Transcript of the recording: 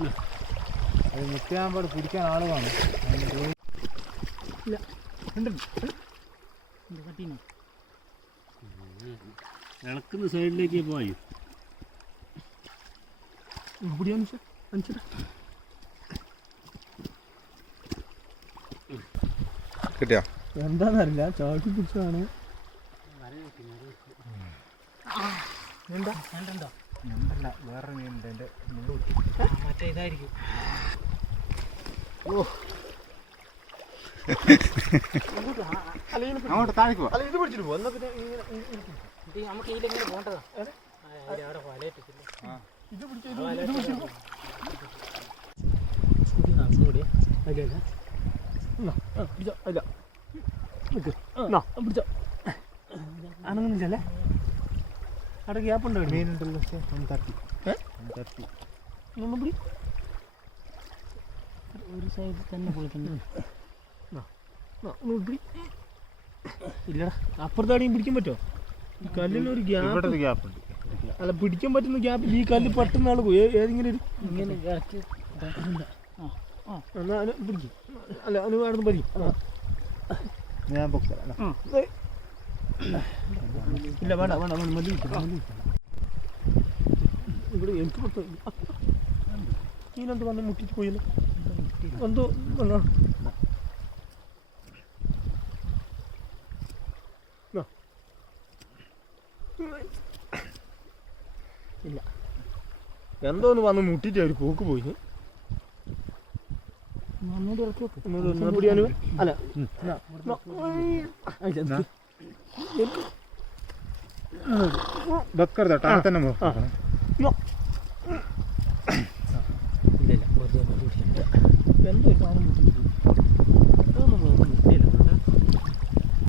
അത് നിൽക്കാൻ പിടിക്കാൻ ആൾ കാണും ഇളക്കുന്ന സൈഡിലേക്ക് പോയി. കിട്ടിയാ? എന്താന്നറിയില്ല. ചാട്ടി പിടിച്ചതാണ്. എന്താ ഞണ്ടല്ല വേറെ മീനുണ്ട് എന്റെ മുള്ളു മറ്റേ ഇതായിരിക്കും അങ്ങോട്ട് താഴേക്ക് പോ അല്ല ഇത് പിടിച്ചിട്ട് പോകും എന്നാ പിന്നെ ഇങ്ങനെ നമുക്ക് ഇതിലെങ്ങനെ പോകേണ്ടതാ. അവിടെ വലയിട്ടില്ല ഇത് പിടിച്ച ഇത് പിടിച്ച്, പിടിച്ചിട്ട് അല്ല. പിടിച്ചോ. അനങ്ങുന്നില്ലല്ലേ? അവിടെ ഗ്യാപ്പ് ഉണ്ടോ? മീനുണ്ടല്ലോ പക്ഷേ വൺ തേർട്ടി വൺ തേർട്ടി തട്ടി ഒരു സൈഡിൽ തന്നെ പോയിട്ടുണ്ട്. ഇല്ലടാ അപ്പുറത്താണെങ്കിൽ പിടിക്കാൻ പറ്റുമോ? ഈ കല്ലിന് ഒരു ഇവിടെ ഗ്യാപ്പ് ഒരു ഗ്യാപ്പ് ഉണ്ട്. അല്ല പിടിക്കാൻ പറ്റുന്ന ഗ്യാപ്പ് ഈ കല്ല് പെട്ടെന്ന് ആൾ പോയി. ഏ- ഏതെങ്കിലും ഒരു ഇങ്ങനെ എന്നാ പിടിക്കും. അല്ല അനു അവിടെ പതി. ഞാൻ പൊക്കരാം ഇല്ല വേണ്ട വേണ്ട വേണ്ട മതി ഇവിടെ എനിക്ക് പത്ത്? ഈനെന്ത് വന്ന് മുട്ടിച്ച് പോയില്ല എന്തോ വന്നോ ഇല്ല. എന്തോ ഒന്ന് വന്ന് മുട്ടിട്ട് ഒരു പോക്ക് പോയി ഒന്നുകൂടി ഇറക്കി വെക്കും. ഒന്നുകൂടി ഒന്ന് അല്ല. എന്നാ, എന്നാ, ഉയ്. ആ, ഇത്